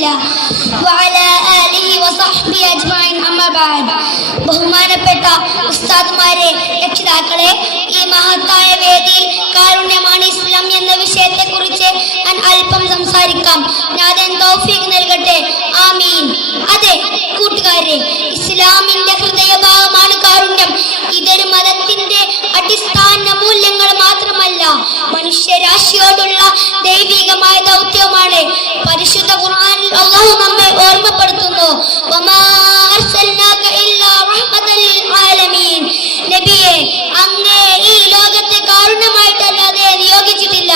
الله وعلى آله وصحبه أجمعين أما بعد. ബഹുമാനപ്പെട്ട ഉസ്താദ്മാരെ, രക്ഷിതാക്കളെ, ഈ മഹത്തായ വേദിയിൽ കാരുണ്യമാണ് ഇസ്ലാം എന്ന വിഷയത്തെ കുറിച്ച് ഞാൻ അല്പം സംസാരിക്കാം. നാഥൻ തൗഫീഖ് നൽകട്ടെ. ആമീൻ. അതെ കൂട്ടുകാരെ, ഇസ്ലാമിന്റെ ഹൃദയഭാഗമാണ് കാരുണ്യം. ഇതൊരു മതത്തിന്റെ അടിസ്ഥാന മൂല്യങ്ങൾ മാത്രമല്ല, മനുഷ്യരാശിയോടുള്ള ദൈവികമായ ദൗത്യമാണ്. പരിശുദ്ധ ഖുർആനിൽ അല്ലാഹു നമ്മെ ഓർമ്മപ്പെടുത്തുന്നു, വമാ അർസൽനാക ഇല്ലാ റഹ്മതൻ ലിൽ ആലമീൻ. നബിയെ, അങ്ങേ ഈ ലോകത്തെ കാരുണ്യമായിട്ടല്ലാതെ നിയോഗിച്ചിട്ടില്ല.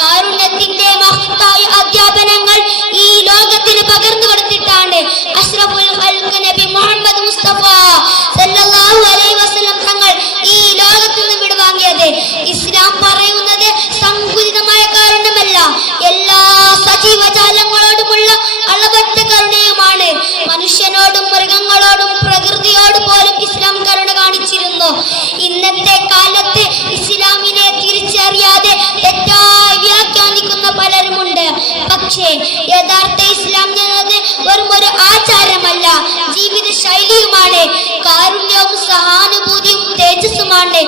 കാരുണ്യത്തിന്റെ മഹത്തായ അധ്യാപനങ്ങൾ ഈ ലോകത്തിന് പകർന്നു കൊടുത്തിട്ടാണ് അഷ്റഫുൽ ഖൽഖ് നബി മുഹമ്മദ് മുസ്തഫ സല്ലല്ലാഹു അലൈഹി വസല്ലം തങ്ങൾ ഈ ലോകത്ത് നിന്ന് വിടുവാങ്ങിയത്. ഇസ്ലാം പറയുന്നത് സങ്കുചിതമായ കാരുണ്യമല്ല, എല്ലാ സജീവജാലങ്ങളോടുമുള്ള അളവറ്റ കരുണയുമാണ്. മനുഷ്യനോടും മൃഗങ്ങളോടും പ്രകൃതിയോട് പോലും ഇസ്ലാം കരുണ കാണിച്ചിരുന്നു. ഇന്നത്തെ കാലത്ത് ഇസ്ലാമിനെ തിരിച്ചറിയാതെ തെറ്റായി വ്യാഖ്യാനിക്കുന്ന പലരുമുണ്ട്. പക്ഷേ യഥാർത്ഥ ഇസ്ലാം എന്നത് വെറും ഒരു ആചാരമല്ല, ജീവിത ശൈലിയുമാണ്. കാരുണ്യവും സഹാനുഭൂതിയും തേജസ്സുമാണ്.